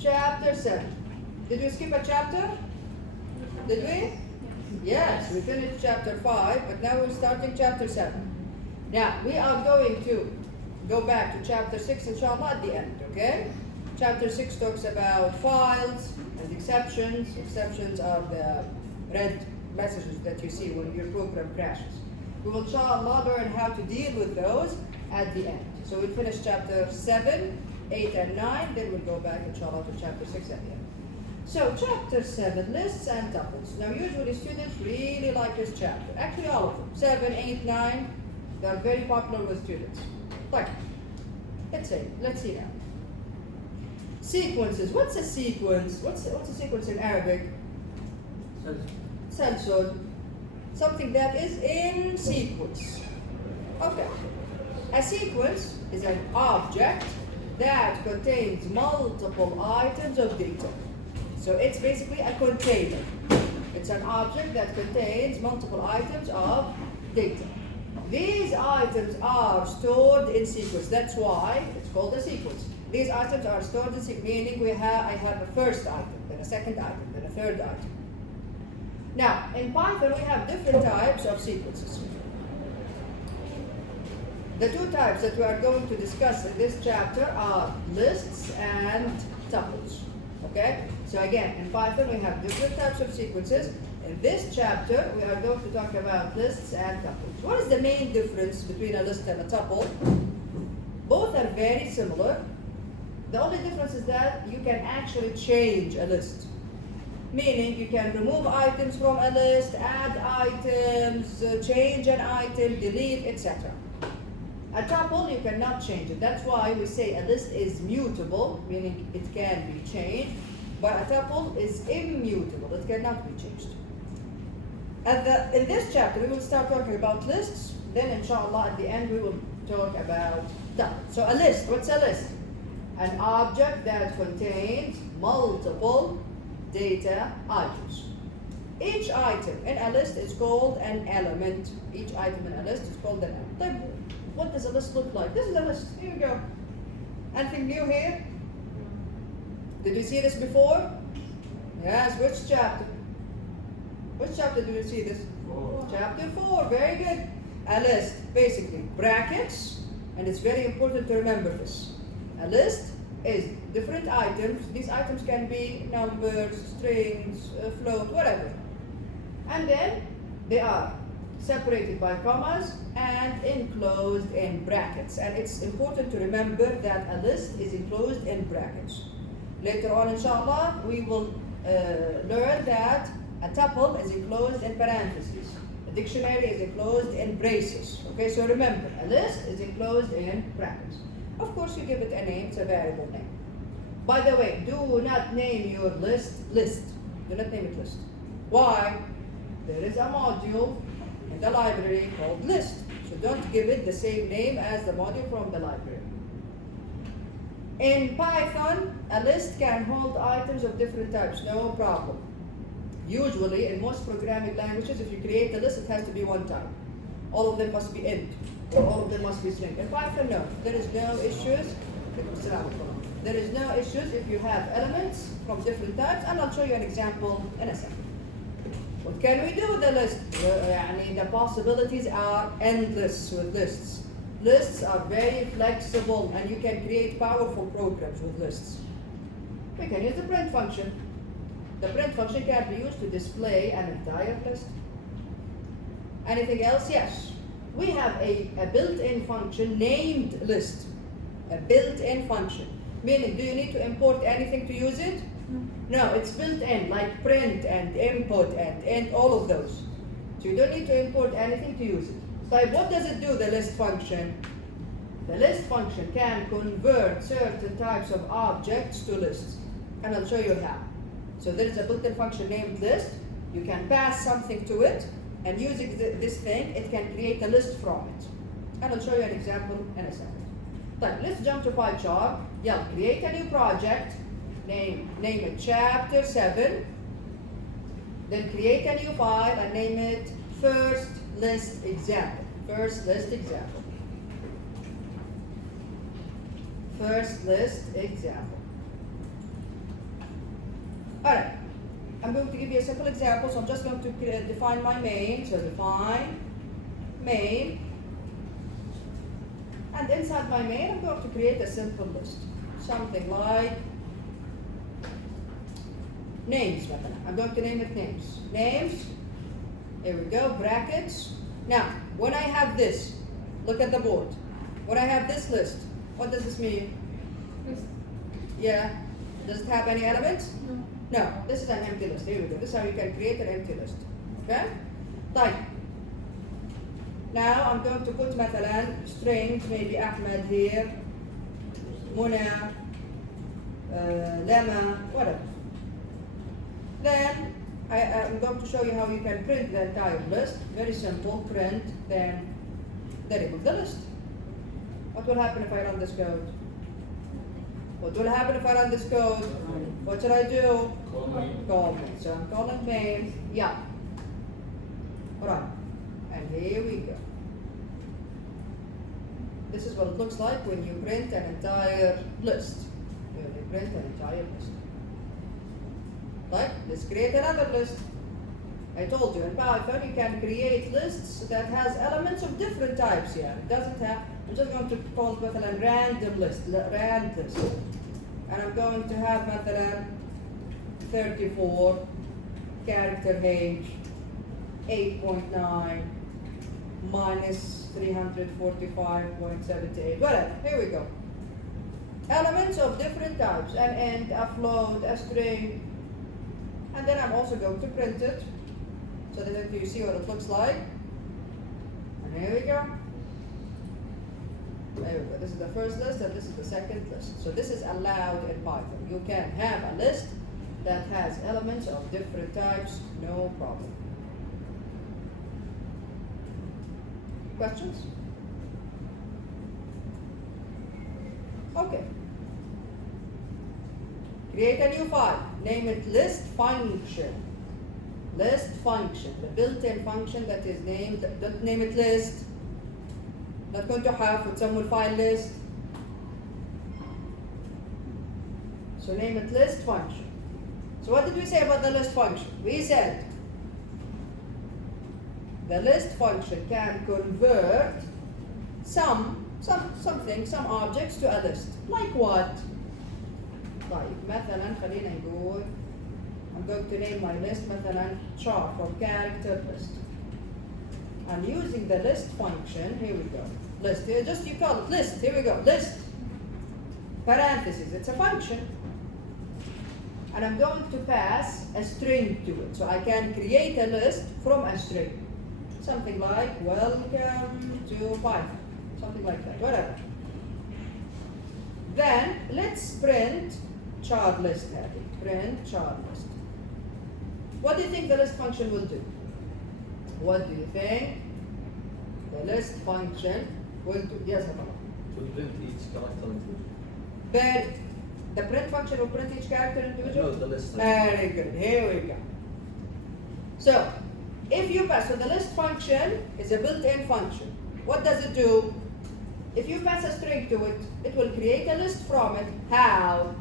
Chapter 7. Did we skip a chapter? Did we? Yes, we finished chapter 5, but now we're starting chapter 7. Now, we are going to go back to chapter 6, inshallah, at the end, okay? Chapter 6 talks about files and exceptions. Exceptions are the red messages that you see when your program crashes. We will, inshallah, learn how to deal with those at the end. So we'll finish chapter 7, 8, and 9, then we'll go back, inshallah, to chapter 6 at the end. So, chapter 7, lists and tuples. Now, usually students really like this chapter. Actually, all of them. 7, 8, 9, they're very popular with students. Like, let's see now. Sequences. What's a sequence? What's a sequence in Arabic? Salsul. Something that is in sequence. Okay. A sequence is an object that contains multiple items of data. So it's basically a container. It's an object that contains multiple items of data. These items are stored in sequence. That's why it's called a sequence. These items are stored in sequence, meaning I have a first item, then a second item, then a third item. Now, in Python, we have different types of sequences. The two types that we are going to discuss in this chapter are lists and tuples. Okay? So again, in Python, we have different types of sequences. In this chapter, we are going to talk about lists and tuples. What is the main difference between a list and a tuple? Both are very similar. The only difference is that you can actually change a list. Meaning you can remove items from a list, add items, change an item, delete, etc. A tuple, you cannot change it. That's why we say a list is mutable, meaning it can be changed. But a tuple is immutable. It cannot be changed. In this chapter, we will start talking about lists. Then, inshallah, at the end, we will talk about tuples. So a list, what's a list? An object that contains multiple data items. Each item in a list is called an element. Each item in a list is called an element. What does a list look like? This is a list. Here we go. Anything new here? Did you see this before? Yes, which chapter? Which chapter did you see this? 4. Chapter 4, very good. A list, basically, brackets, and it's very important to remember this. A list is different items. These items can be numbers, strings, float, whatever. And then they are separated by commas and enclosed in brackets. And it's important to remember that a list is enclosed in brackets. Later on, inshallah, we will learn that a tuple is enclosed in parentheses. A dictionary is enclosed in braces. Okay, so remember, a list is enclosed in brackets. Of course, you give it a name, it's a variable name. By the way, do not name your list list. Do not name it list. Why? There is a module in the library called list. So don't give it the same name as the module from the library. In Python, a list can hold items of different types, no problem. Usually, in most programming languages, if you create a list, it has to be one type. All of them must be int, or all of them must be string. In Python, no. There is no issues. There is no issues if you have elements from different types, and I'll show you an example in a second. What can we do with the list? The possibilities are endless with lists. Lists are very flexible, and you can create powerful programs with lists. We can use the print function. The print function can be used to display an entire list. Anything else? Yes. We have a built-in function named list. A built-in function. Meaning, do you need to import anything to use it? No, it's built in, like print and input and all of those. So you don't need to import anything to use it. So what does it do, the list function? The list function can convert certain types of objects to lists. And I'll show you how. So there is a built-in function named list. You can pass something to it, and using this thing, it can create a list from it. And I'll show you an example in a second. But let's jump to PyCharm. Yeah, create a new project. Name it chapter 7. Then create a new file and name it first list example. First list example. First list example. Alright, I'm going to give you a simple example, so I'm just going to define my main. So define main. And inside my main, I'm going to create a simple list. Something like names. I'm going to name it names. Names. Here we go, brackets. Now, when I have this, look at the board. When I have this list, what does this mean? List. Yeah. Does it have any elements? No. No. This is an empty list. Here we go. This is how you can create an empty list. Okay? طيب. Now I'm going to put مثلا strings, maybe Ahmed here, Muna, Lama, whatever. Then I'm going to show you how you can print the entire list. Very simple, print, then remove the list. What will happen if I run this code? What will happen if I run this code? What should I do? Call main. So I'm calling main, yeah. Run. And here we go. This is what it looks like when you print an entire list. When you print an entire list. Right? Let's create another list. I told you in Python you can create lists that has elements of different types here. It doesn't have, I'm just going to call it مثلا random list, rand list. And I'm going to have مثلا 34 character age 8.9 minus 345.78, whatever. Here we go. Elements of different types, an int, a float, a string, and then I'm also going to print it so that you see what it looks like. And here we go. There we go. This is the first list and this is the second list. So this is allowed in Python. You can have a list that has elements of different types, no problem. Questions? Okay. Create a new file. Name it list function. List function. The built-in function that is named, don't name it list. Not going to have وتسموا file list. So name it list function. So what did we say about the list function? We said the list function can convert some objects to a list. Like what? طيب مثلا خلينا نقول I'm going to name my list مثلا char from character list. And using the list function, here we go. List, here just you call it list, here we go, list. Parentheses, it's a function. And I'm going to pass a string to it. So I can create a list from a string. Something like welcome to Python. Something like that, whatever. Then let's print char list heading. Print char list. What do you think the list function will do? What do you think the list function will do? Yes, Abdullah. To print each character individually. Very. The print function will print each character individually? No, the list. Very good. Here we go. So, if you pass, so the list function is a built-in function. What does it do? If you pass a string to it, it will create a list from it. How?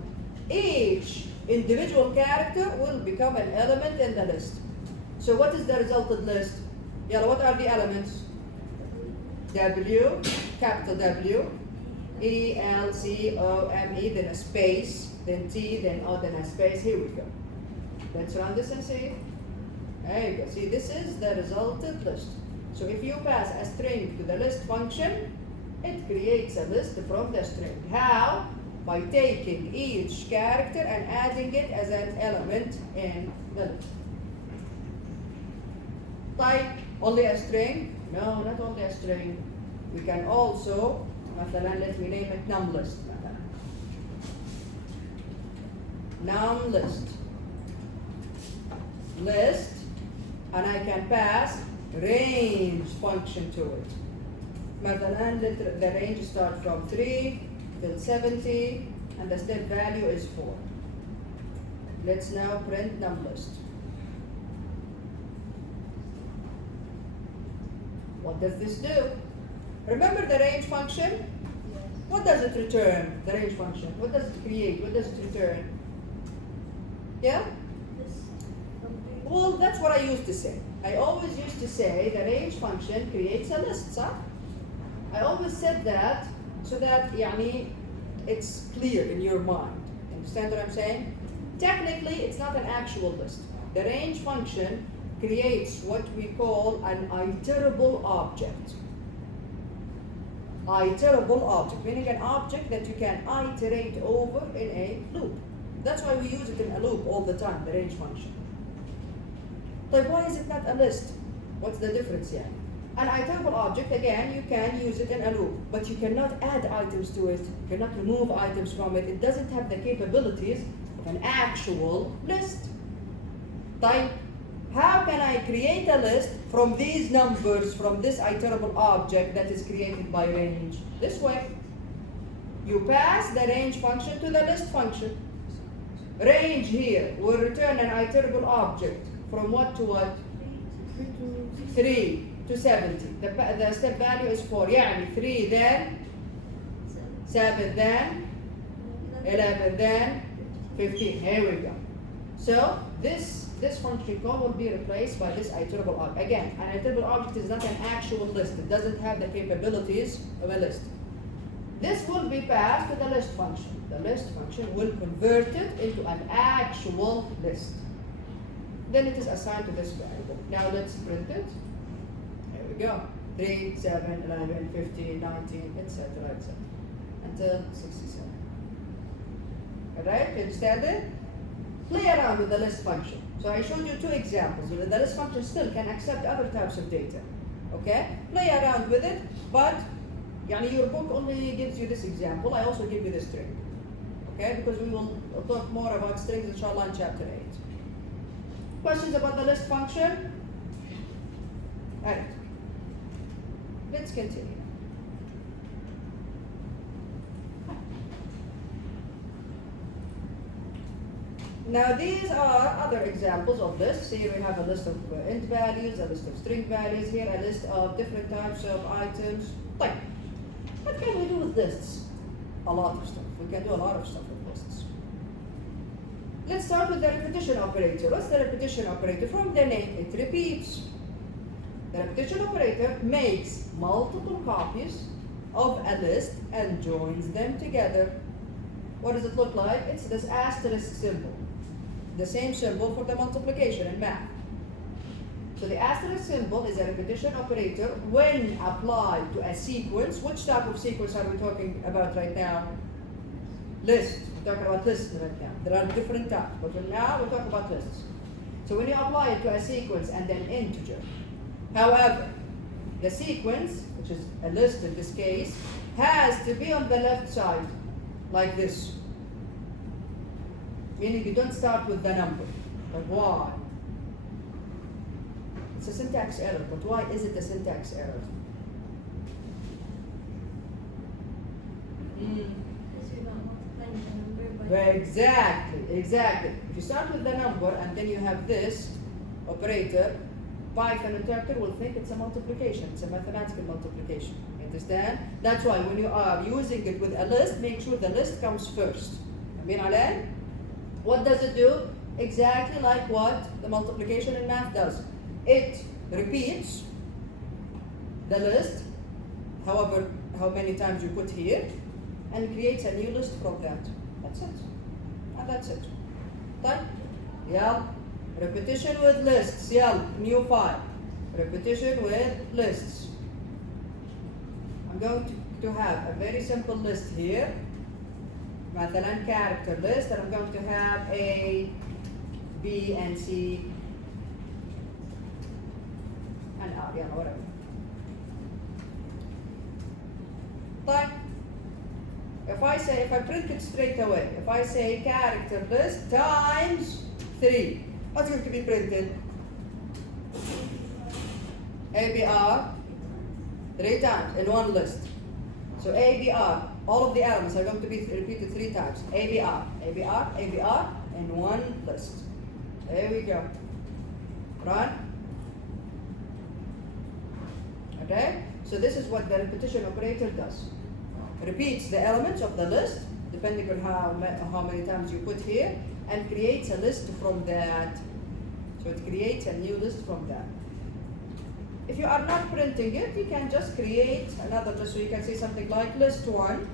Each individual character will become an element in the list. So what is the resulted list? Yeah, what are the elements? W, capital W, E, L, C, O, M, E, then a space, then T, then O, then a space. Here we go. Let's run this and see. There you go. See, this is the resulted list. So if you pass a string to the list function, it creates a list from the string. How? By taking each character and adding it as an element in the list. Type only a string? No, not only a string. We can also, مثلا, let me name it num list. Num list. List, and I can pass range function to it. مثلا, the range starts from 3 till 70, and the step value is 4. Let's now print num list. What does this do? Remember the range function? Yes. What does it return? The range function. What does it create? What does it return? Yeah? Well, that's what I used to say. I always used to say the range function creates a list, صح? I always said that so that يعني, it's clear in your mind. Understand what I'm saying? Technically, it's not an actual list. The range function creates what we call an iterable object. Iterable object, meaning an object that you can iterate over in a loop. That's why we use it in a loop all the time, the range function. But why is it not a list? What's the difference here? An iterable object, again, you can use it in a loop, but you cannot add items to it, you cannot remove items from it. It doesn't have the capabilities of an actual list. Type, how can I create a list from these numbers, from this iterable object that is created by range? This way. You pass the range function to the list function. Range here will return an iterable object from what to what? 3 to 70. The step value is 4. يعني 3 then 7 then 11 then 15. Here we go. So this function call will be replaced by this iterable object. Again, an iterable object is not an actual list. It doesn't have the capabilities of a list. This will be passed to the list function. The list function will convert it into an actual list. Then it is assigned to this variable. Now let's print it. Here we go. 3, 7, 11, 15, 19, etc., etc. Until 67. Alright, you understand it? Play around with the list function. So I showed you 2 examples. The list function still can accept other types of data. Okay? Play around with it, but يعني your book only gives you this example. I also give you the string. Okay? Because we will talk more about strings inshallah in chapter 8. Questions about the list function? Alright. Let's continue. Now these are other examples of lists. Here we have a list of int values, a list of string values, here a list of different types of items. Like, what can we do with lists? A lot of stuff. We can do a lot of stuff with lists. Let's start with the repetition operator. What's the repetition operator? From the name, it repeats. The repetition operator makes multiple copies of a list and joins them together. What does it look like? It's this asterisk symbol. The same symbol for the multiplication in math. So the asterisk symbol is a repetition operator when applied to a sequence. Which type of sequence are we talking about right now? List. We're talking about lists right now. There are different types, but for now we're talking about lists. So when you apply it to a sequence and then integer. However, the sequence, which is a list in this case, has to be on the left side, like this. Meaning you don't start with the number. But why? It's a syntax error, but why is it a syntax error? Exactly. If you start with the number and then you have this operator, Python interpreter will think it's a multiplication. It's a mathematical multiplication. You understand? That's why when you are using it with a list, make sure the list comes first. Amin alayh? What does it do? Exactly like what the multiplication in math does. It repeats the list, however, how many times you put here, and creates a new list from that. That's it. And that's it. Type. Yeah. Repetition with lists. Yeah. New file. Repetition with lists. I'm going to have a very simple list here. مثلا character list, and I'm going to have A, B, and C, and R, yeah, whatever. But if I print it straight away, if I say character list times 3, what's going to be printed? ABR 3 times in one list. So ABR, all of the elements are going to be repeated 3 times. ABR, ABR, ABR, in one list. There we go. Run. Okay? So this is what the repetition operator does. Repeats the elements of the list, depending on how many times you put here, and creates a list from that. So it creates a new list from that. If you are not printing it, you can just create another list. So you can say something like list 1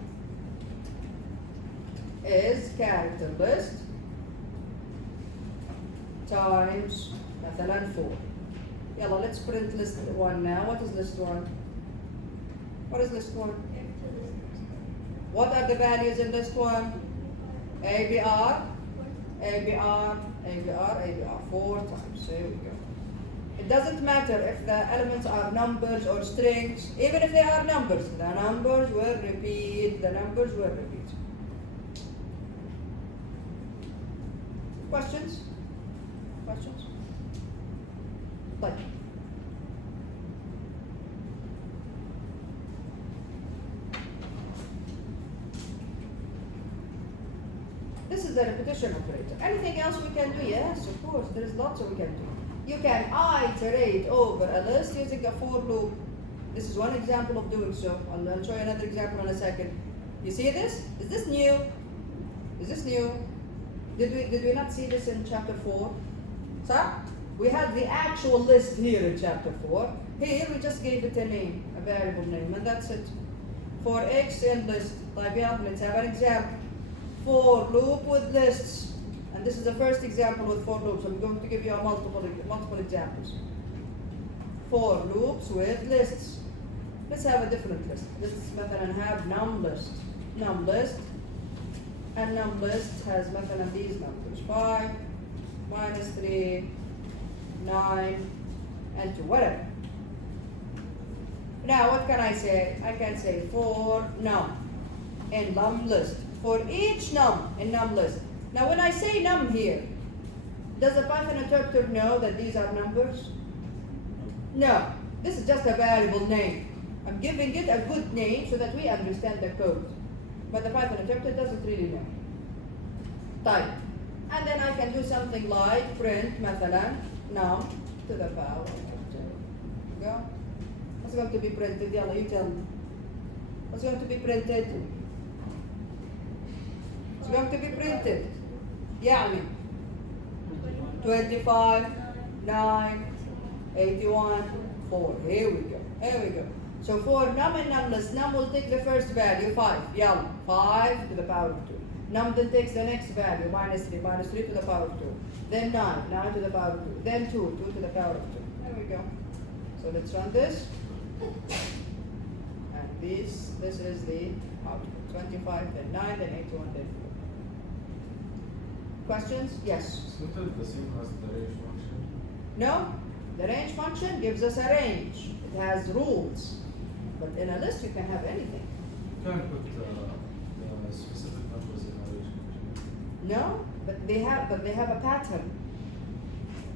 is character list times مثلا 4. Yalla, let's print list 1 now. What is list 1? What is list 1? What are the values in list 1? ABR, ABR, ABR, ABR, 4 times. Here we go. It doesn't matter if the elements are numbers or strings. Even if they are numbers, the numbers will repeat. The numbers will repeat. Questions? Questions? طيب. This is the repetition operator. Anything else we can do? Yes, of course. There is lots we can do. You can iterate over a list using a for loop. This is one example of doing so. I'll show you another example in a second. You see this? Is this new? Is this new? Did we not see this in chapter 4? So we had the actual list here in chapter 4. Here we just gave it a name, a variable name, and that's it. For X in list. طيب يلا, let's have an example. For loop with lists. And this is the first example with for loops. I'm going to give you a multiple examples. For loops with lists. Let's have a different list. Let's مثلا have num list. Num list. And num list has مثلا these numbers. 5, minus 3, 9, and 2, whatever. Now what can I say? I can say for num in num list. For each num in num list. Now when I say num here, does the Python interpreter know that these are numbers? No. This is just a variable name. I'm giving it a good name so that we understand the code. But the Python interpreter doesn't really know. Type. And then I can do something like print مثلا num to the power of 2. Go. What's going to be printed? Yalla, you tell me. What's going to be printed? It's going to be printed. يعني 25, 9, 81, 4. Here we go. Here we go. So for num and num list, num will take the first value, 5. Yalla, 5 to the power of 2. Num then takes the next value, minus 3 to the power of 2. Then 9 to the power of 2. Then 2 to the power of 2. There we go. So let's run this. And this is the output. 25, then 9, then 81, then 4. Questions? Yes? Sometimes the same has the range function. No? The range function gives us a range. It has rules. But in a list you can have anything. You can put the specific numbers in a range function. No? But they have a pattern.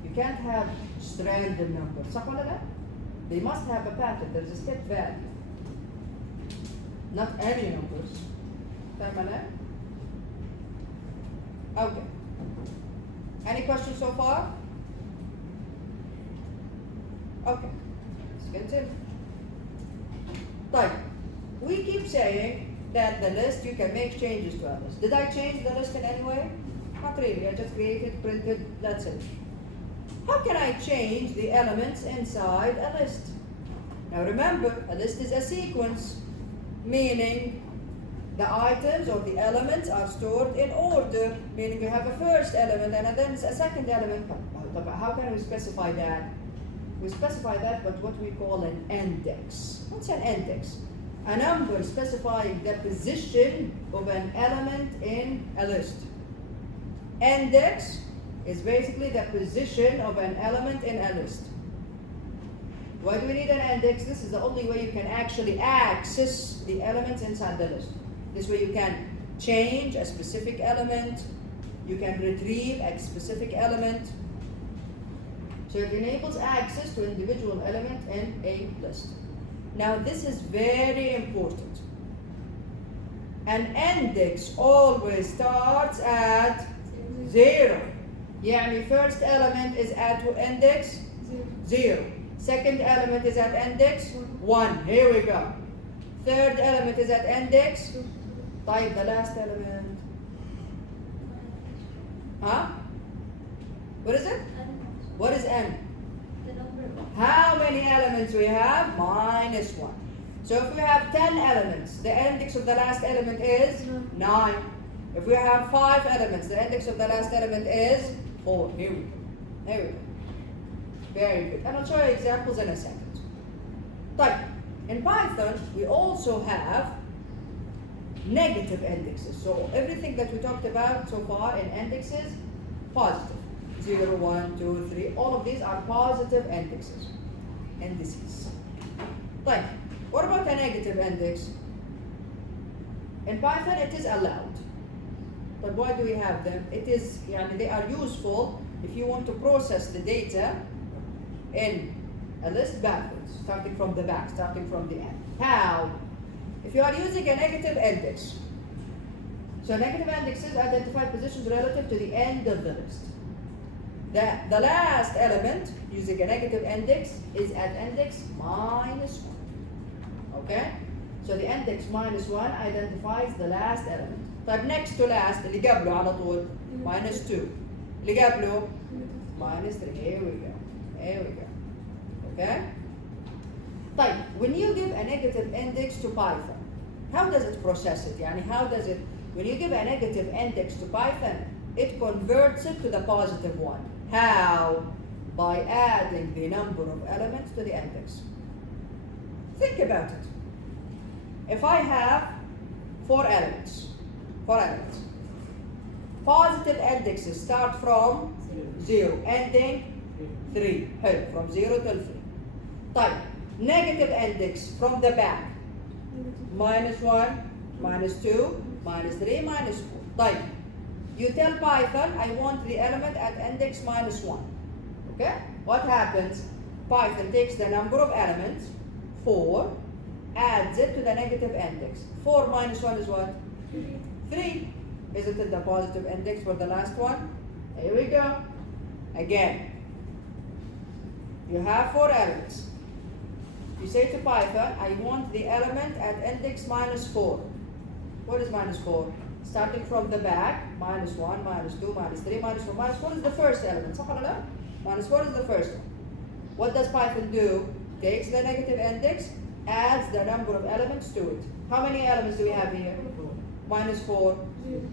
You can't have random numbers. صح ولا لا? They must have a pattern. There's a step value. Not any numbers. فاهم ولا؟ Okay. Any questions so far? Okay. Let's continue. طيب. We keep saying that the list, you can make changes to a list. Did I change the list in any way? Not really. I just created, printed, that's it. How can I change the elements inside a list? Now remember, a list is a sequence, meaning the items or the elements are stored in order, meaning you have a first element and then a second element. How can we specify that? We specify that with what we call an index. What's an index? A number specifying the position of an element in a list. Index is basically the position of an element in a list. Why do we need an index? This is the only way you can actually access the elements inside the list. This way you can change a specific element, you can retrieve a specific element. So it enables access to individual element in a list. Now this is very important. An index always starts at 0. يعني first element is at index 0. Second element is at index 1. Here we go. Third element is at index. طيب, the last element. Huh? What is it? What elements we have? Minus 1. So if we have 10 elements, the index of the last element is 9. If we have 5 elements, the index of the last element is 4. Here we go. There we go. Very good. And I'll show you examples in a second. But in Python, we also have negative indexes. So everything that we talked about so far in indexes, positive. 0, 1, 2, 3, all of these are positive indices. Right. What about a negative index? In Python, it is allowed. But why do we have them? They are useful if you want to process the data in a list backwards, starting from the back, starting from the end. How? If you are using a negative index, so negative indexes identify positions relative to the end of the list. The last element using a negative index is at index minus 1. Okay? So the index minus 1 identifies the last element. طيب next to last اللي قبله على طول minus 2. اللي قبله minus 3. Here we go. Here we go. Okay? طيب when you give a negative index to Python, how does it process it? When you give a negative index to Python, it converts it to the positive one. How? By adding the number of elements to the index. Think about it. If I have 4 elements, positive indexes start from 0, ending 3. From 0 till 3. Type negative index from the back, minus 1, minus 2, minus 3, minus 4. Type. You tell Python, I want the element at index minus 1. Okay? What happens? Python takes the number of elements, 4, adds it to the negative index. 4 minus 1 is what? 3. Isn't it the positive index for the last one? Here we go. Again. You have 4 elements. You say to Python, I want the element at index minus 4. What is minus 4? Starting from the back, minus 1, minus 2, minus 3, minus 4. Minus 4 is the first element. Minus 4 is the first one. What does Python do? Takes the negative index, adds the number of elements to it. How many elements do we have here? Minus 4,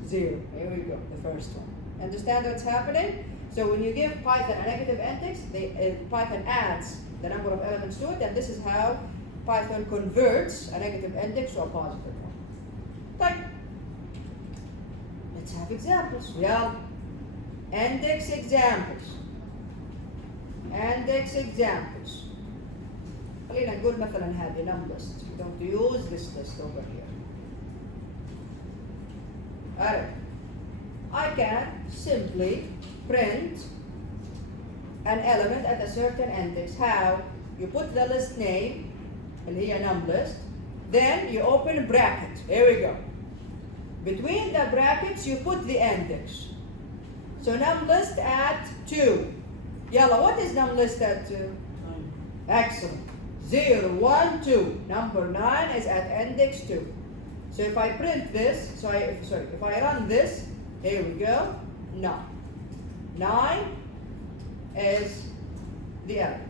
0. Here we go, the first one. Understand what's happening? So when you give Python a negative index, Python adds the number of elements to it, and this is how Python converts a negative index to a positive one. Right. Let's have examples. Yeah. Index examples. خلينا نقول مثلا هذه num list. We don't use this list over here. Alright. I can simply print an element at a certain index. How? You put the list name, اللي هي num list, then you open bracket. Here we go. Between the brackets, you put the index. So num list at 2. Yalla, what is num list at 2? 9. Excellent. 0, 1, 2. Number 9 is at index 2. So if I print this, if I run this, here we go, 9. 9 is the element.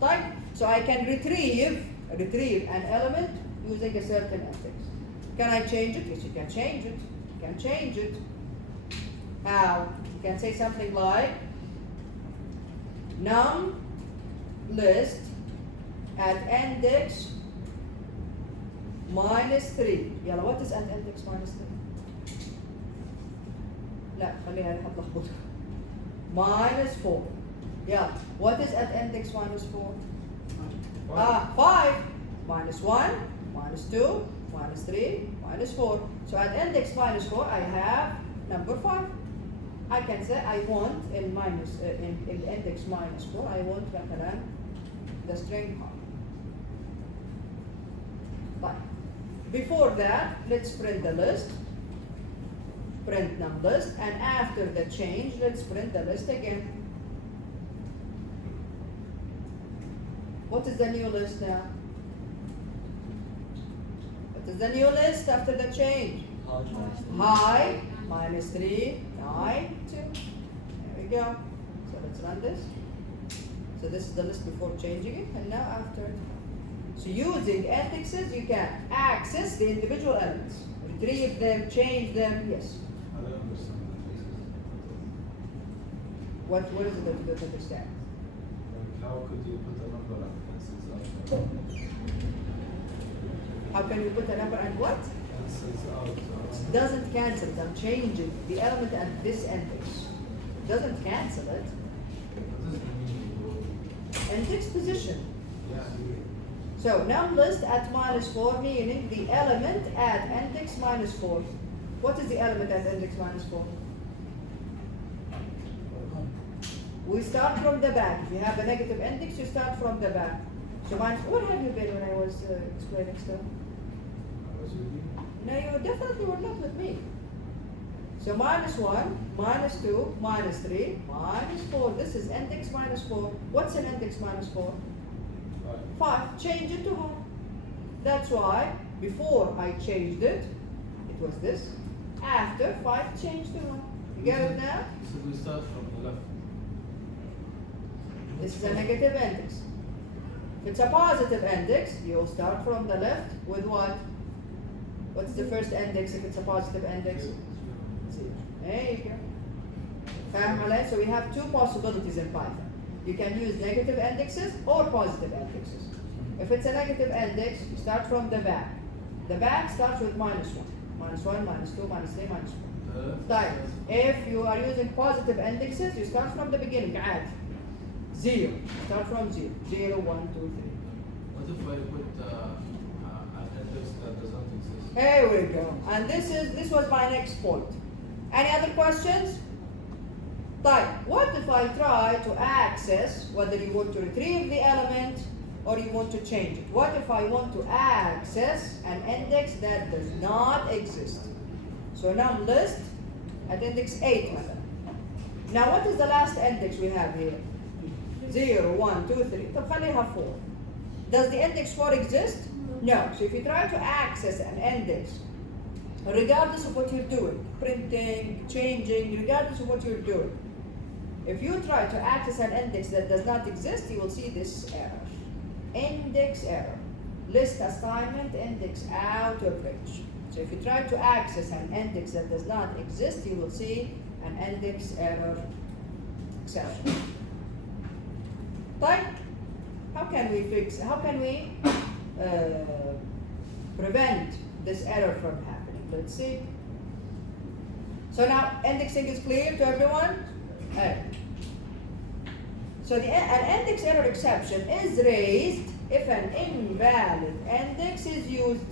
Right? So I can retrieve an element using a certain index. Can I change it? Yes, you can change it. You can change it. How? You can say something like num list at index minus 3. يلا, what is at index minus 3? لا, خليها نحط لخبطة. Minus 4. Yeah. What is at index minus 4? 5. Minus 1, minus 2, minus 3, minus 4. So at index minus 4, I have number 5. I can say I want in index minus 4, I want the string 5. Before that, let's print the list. Print num list, and after the change, let's print the list again. What is the new list now? What is the new list after the change? High, minus 3, 9, 2. There we go. So let's run this. So this is the list before changing it, and now after it. So using indexes, you can access the individual elements, retrieve them, change them. Yes. I don't understand the basis. What is it that you don't understand? Like, how could you put a number and cancels out? How can you put a number and what? Cancels out. It doesn't cancel it. I'm changing the element and this index. It doesn't cancel it. What does it mean? Index position. Yeah. So num list at -4, meaning the element at index -4. What is the element at index -4? We start from the back. If you have a negative index, you start from the back. So minus, where have you been when I was explaining stuff? I was with you. No, you definitely were not with me. So -1, -2, -3, -4. This is index -4. What's an index -4? 5. Change it to half. That's why before I changed it, it was this. After 5, changed to half. You get it now? So we start from the left. This is a negative index. If it's a positive index, you'll start from the left with what? What's the first index if it's a positive index? 0. There you go. فاهم علي? So we have two possibilities in Python. You can use negative indexes or positive indexes. If it's a negative index, you start from the back. The back starts with -1. -1, -2, -3, -4. Right. If you are using positive indexes, you start from the beginning. عادي. 0. Start from 0. 0, 1, 2, 3. What if I put an index that doesn't exist? Here we go. And this was my next point. Any other questions? Right. What if I try to access whether you want to retrieve the element or you want to change it? What if I want to access an index that does not exist? So num list at index 8 مثلا. Now what is the last index we have here? 0, 1, 2, 3. طب خليها 4. Does the index 4 exist? No. So if you try to access an index, regardless of what you're doing, printing, changing, regardless of what you're doing, if you try to access an index that does not exist, you will see this error. Index error. List assignment index out of range. So if you try to access an index that does not exist, you will see an index error exception. Right? How can we prevent this error from happening? Let's see. So now indexing is clear to everyone? So an index error exception is raised if an invalid index is used.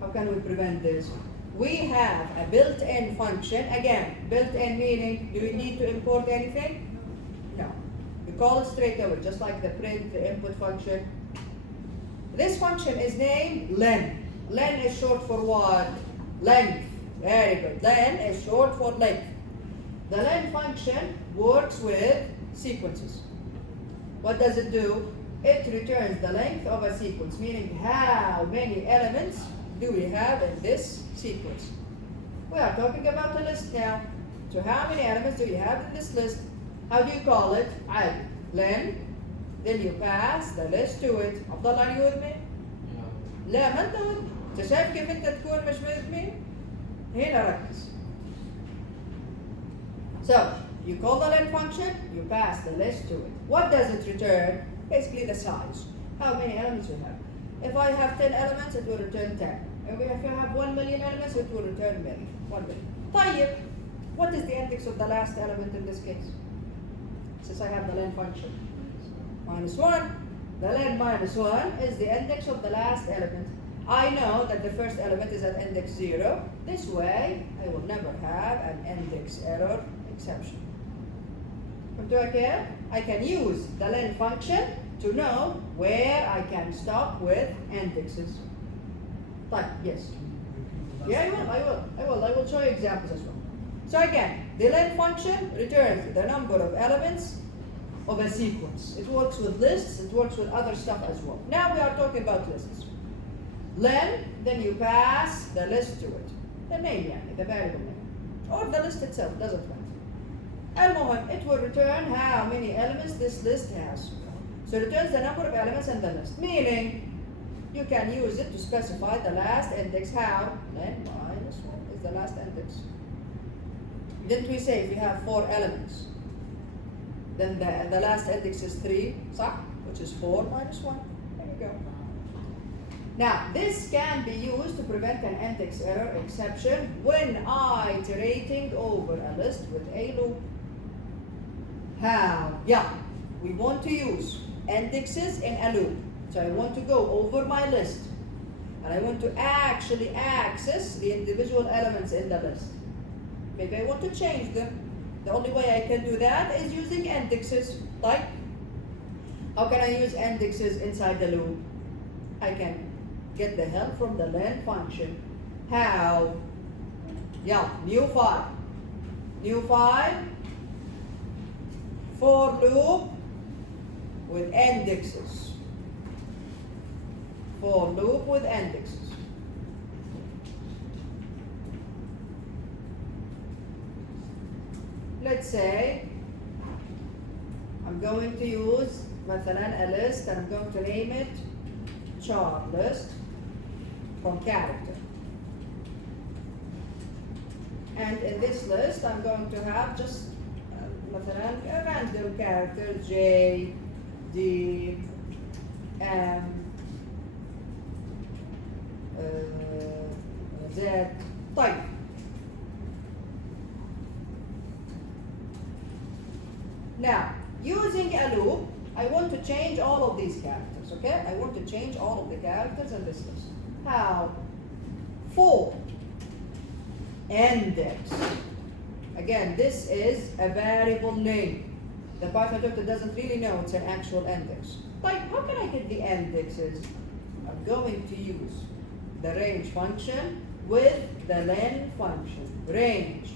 How can we prevent this? We have a built-in function. Again, built-in meaning, do we need to import anything? No. We call it straight over, just like the print, the input function. This function is named len. Len is short for what? Length. Very good. Len is short for length. The len function works with sequences. What does it do? It returns the length of a sequence, meaning how many elements do we have in this sequence. We are talking about a list now. So how many elements do you have in this list? How do you call it? عادي. Len. Then you pass the list to it. عبد الله, are you with me? Yeah. لا ما انت with me. انت شايف كيف انت تكون مش with me؟ هنا ركز. So you call the len function, you pass the list to it. What does it return? Basically the size. How many elements you have. If I have 10 elements, it will return 10. If you have 1 million elements, it will return million. 1 million. طيب, what is the index of the last element in this case? Since I have the len function. -1. The len -1 is the index of the last element. I know that the first element is at index 0. This way, I will never have an index error exception. I can use the len function to know where I can stop with indexes. Fine, yes. Yeah, I will show you examples as well. So again, the len function returns the number of elements of a sequence. It works with lists, it works with other stuff as well. Now we are talking about lists. Len, then you pass the list to it. The name, the variable name. Or the list itself, doesn't matter. المهم, it will return how many elements this list has. So it returns the number of elements in the list, meaning you can use it to specify the last index. How? Len minus 1 is the last index. Didn't we say if you have 4 elements, then the last index is 3, صح? Which is 4 minus 1. There you go. Now, this can be used to prevent an index error exception when iterating over a list with a loop. How? Yeah, we want to use indexes in a loop. So I want to go over my list and I want to actually access the individual elements in the list. Maybe I want to change them. The only way I can do that is using indexes. Like, how can I use indexes inside the loop? I can get the help from the len function. How? Yeah, new file. New file. For loop with indexes. For loop with indexes. Let's say I'm going to use مثلا a list and I'm going to name it char list from character. And in this list I'm going to have just مثلا a random character J, D, M, Z. طيب. Now, using a loop, I want to change all of these characters, okay? I want to change all of the characters in this list. How? For index. Again, this is a variable name. The Python interpreter doesn't really know it's an actual index. Like, how can I get the indexes? I'm going to use the range function with the len function. Range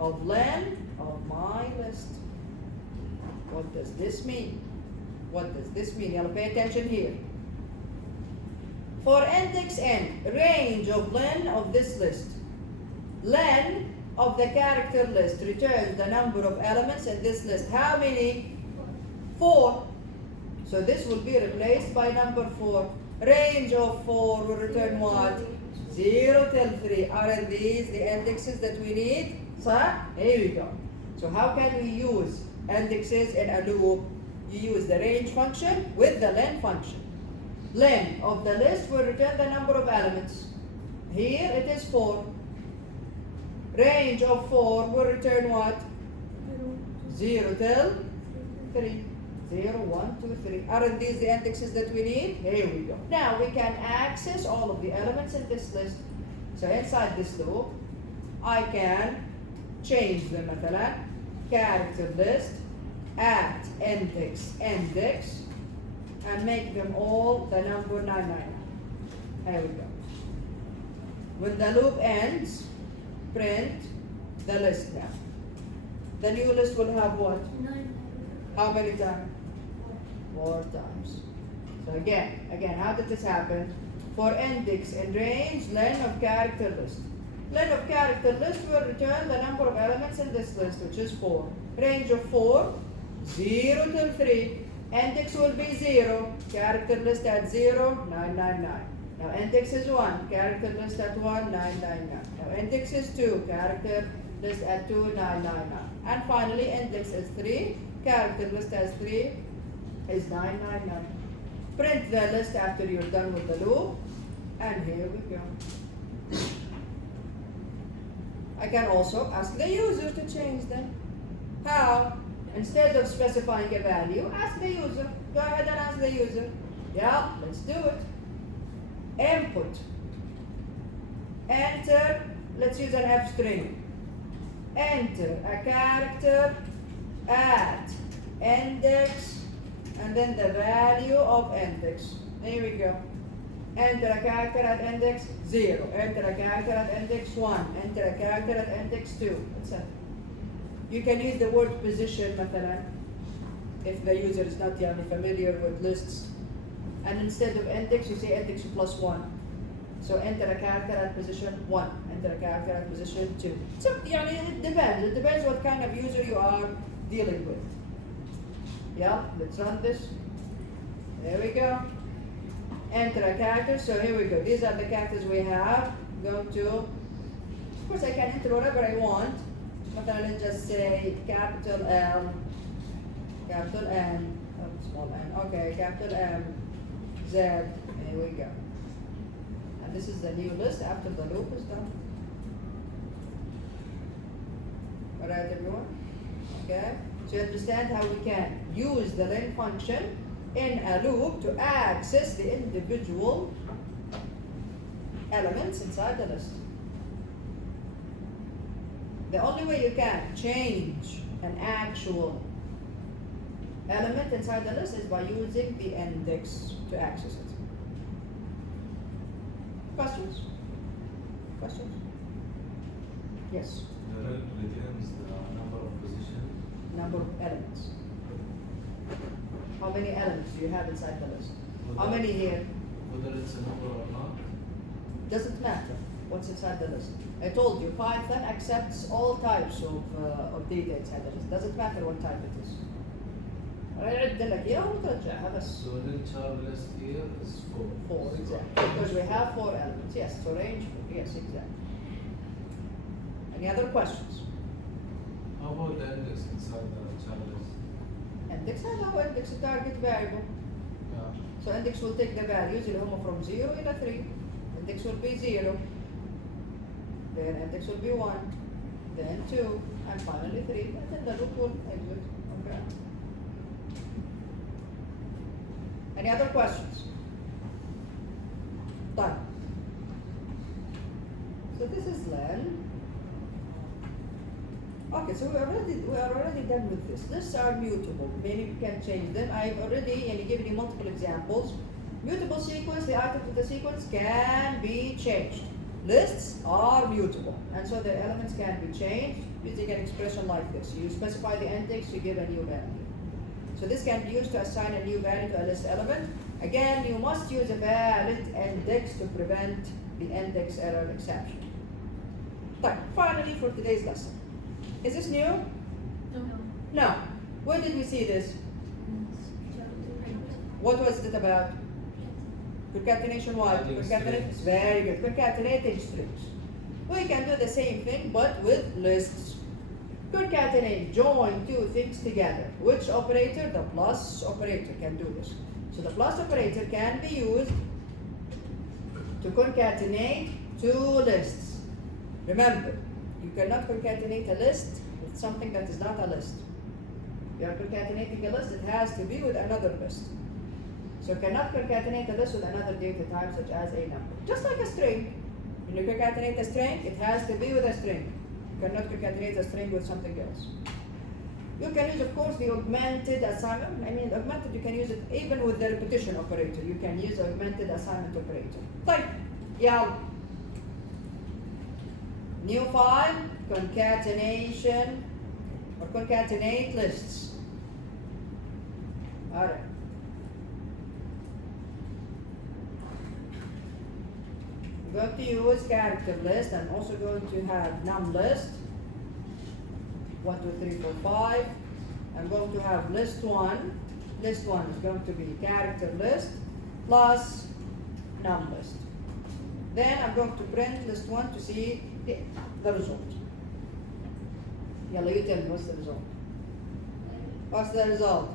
of len of my list. What does this mean? What does this mean? You'll pay attention here. For index n, range of len of this list. Len of the character list returns the number of elements in this list. How many? 4. So this will be replaced by number 4. Range of 4 will return what? 0 till 3. Aren't these the indexes that we need? So, here we go. So how can we use indexes in a loop? You use the range function with the len function. Len of the list will return the number of elements. Here it is 4. Range of 4 will return what? 0 till 3. 0, 1, 2, 3. Aren't these the indexes that we need? Here we go. Now we can access all of the elements in this list. So inside this loop, I can change them. مثلا character list at index and make them all the number 999. Here we go. When the loop ends, print the list now. The new list will have what? 9. How many times? 4 times. So again, how did this happen? For index and range, len of character list. Len of character list will return the number of elements in this list, which is 4. Range of 4, 0 till 3. Index will be 0. Character list at 0, 999. Now index is 1. Character list at 1, 999. Now index is 2. Character list at 2, 999. And finally index is 3. Character list as 3 is 999. Print the list after you're done with the loop, and here we go. I can also ask the user to change them. How? Instead of specifying a value, ask the user. Go ahead and ask the user. Yeah, let's do it. Input. Enter, let's use an F string. Enter a character at index and then the value of index. Here we go. Enter a character at index 0. Enter a character at index 1. Enter a character at index 2. That's it. You can use the word position مثلا if the user is not familiar with lists. And instead of index, you say index plus 1. So enter a character at position 1, enter a character at position 2. So يعني it depends what kind of user you are dealing with. Yeah, let's run this. There we go. Enter a character, so here we go. These are the characters we have. Go to, of course I can enter whatever I want. مثلا let's just say capital M, capital N, oh, small n, okay, capital M, Z, here we go. And this is the new list after the loop is done. Alright everyone? Okay? So you understand how we can use the len function in a loop to access the individual elements inside the list. The only way you can change an actual element inside the list is by using the index to access it. Questions? Questions? Yes. The rel returns the number of position. Number of elements. How many elements do you have inside the list? How many here? Whether it's a number or not. Doesn't matter what's inside the list. I told you Python accepts all types of data inside the list. Doesn't matter what type it is. يعد لك إياها وترجعها بس. So then char list here is 4. 4 exactly. Because we have 4 elements. Yes, so range 4. Yes, exactly. Any other questions? How about the index inside the char list? Index هذا هو index target variable. Yeah. So index will take the values اللي هم from 0 إلى 3. Index will be 0. Then index will be 1. Then 2. And finally 3. And then the loop will exit. Okay. Any other questions? Done. So this is len. Okay, so we are already done with this. Lists are mutable, meaning we can change them. I've already given you multiple examples. Mutable sequence, the item of the sequence can be changed. Lists are mutable, and so the elements can be changed using an expression like this. You specify the index, you give a new value. So this can be used to assign a new value to a list element. Again, you must use a valid index to prevent the index error exception. Right, finally for today's lesson. Is this new? No. No. Where did we see this? What was it about? Concatenation what? Adding Concatenation. strings. Very good. Concatenating strings. We can do the same thing but with lists. Concatenate, join two things together. Which operator? The plus operator can do this. So the plus operator can be used to concatenate two lists. Remember, you cannot concatenate a list with something that is not a list. You are concatenating a list, it has to be with another list. So you cannot concatenate a list with another data type such as a number. Just like a string. When you concatenate a string, it has to be with a string. You cannot concatenate a string with something else. You can use, of course, the augmented assignment. I mean, augmented, you can use it even with the repetition operator. You can use augmented assignment operator. Type. Yeah. New file, concatenation, or concatenate lists. All right. We're going to use character list and also going to have num list. 1, 2, 3, 4, 5. I'm going to have list 1. List 1 is going to be character list plus num list. Then I'm going to print list 1 to see the result. Yalla, you tell me what's the result. What's the result?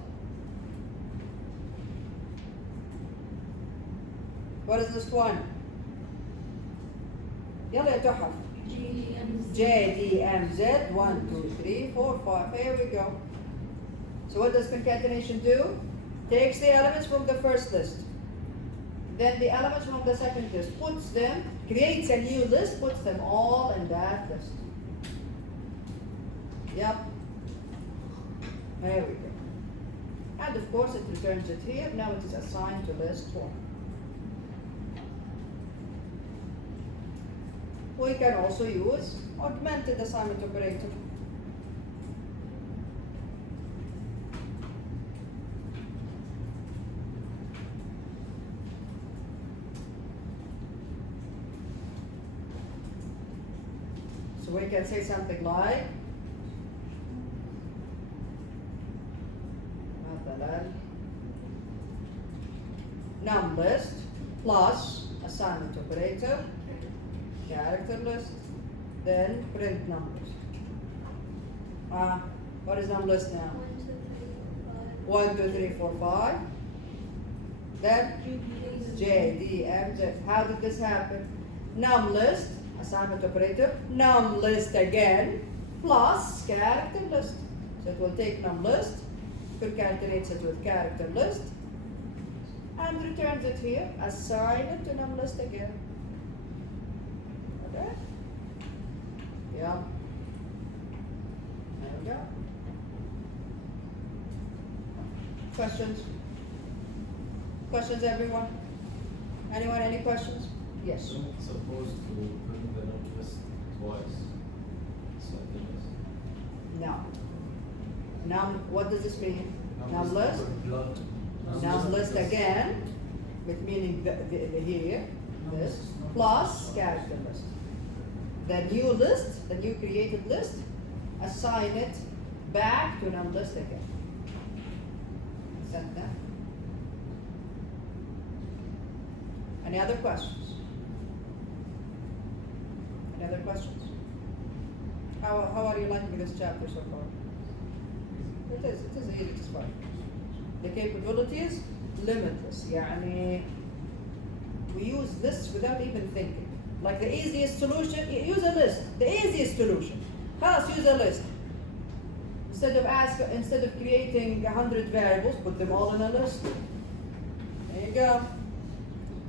What is list 1? Yalla ya تحف. JDMZ 1, 2, 3, 4, 5. Here we go. So what does concatenation do? Takes the elements from the first list, then the elements from the second list, puts them, creates a new list, puts them all in that list. Yep. There we go. And of course it returns it here. Now it is assigned to list 1. We can also use augmented assignment operator. can say something like مثلا num list plus assignment operator character list, then print numbers. What is num list now? 1, 2, 3, 4, 5. Then J, D, M, Z. How did this happen? Num list, assignment operator, num list again, plus character list. So it will take num list, concatenates it with character list, and returns it here, assign it to num list again. Okay? Yeah. There we go. Questions? Questions, everyone? Anyone, any questions? Yes. So supposed to print the num list twice. Something else. No. Num, what does this mean? Num list? Num list again, with meaning the here, this, plus character list. The new list, the new created list, assign it back to num list again. Send that. Any other questions? Any other questions? How are you liking this chapter so far? It is easy to start. The capabilities, limitless. يعني we use lists without even thinking. Like the easiest solution, use a list. The easiest solution. خلاص, use a list. Instead of creating 100 variables, put them all in a list. There you go.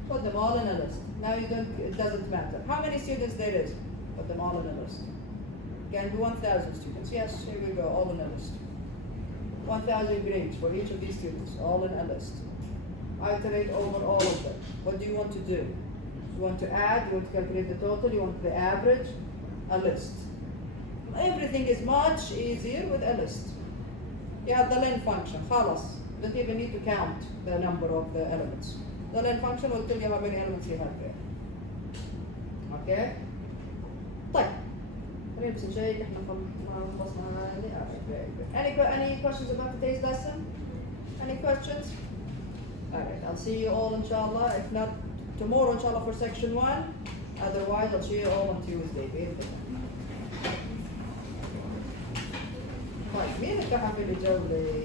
Put them all in a list. Now it doesn't matter how many students there is. Put them all in a list. Can be 1,000 students. Yes, here we go, all in a list. 1,000 grades for each of these students, all in a list. Iterate over all of them. What do you want to do? You want to add, you want to calculate the total, you want the average, a list. Everything is much easier with a list. You have the len function, خلاص. Don't even need to count the number of the elements. The len function will tell you how many elements you have there. Okay? طيب. نفس الشيء احنا خلصنا Any questions about today's lesson? Any questions? Alright, I'll see you all inshallah. If not tomorrow inshallah for section 1. Otherwise I'll see you all on Tuesday. طيب مين اتحف اللي جولة؟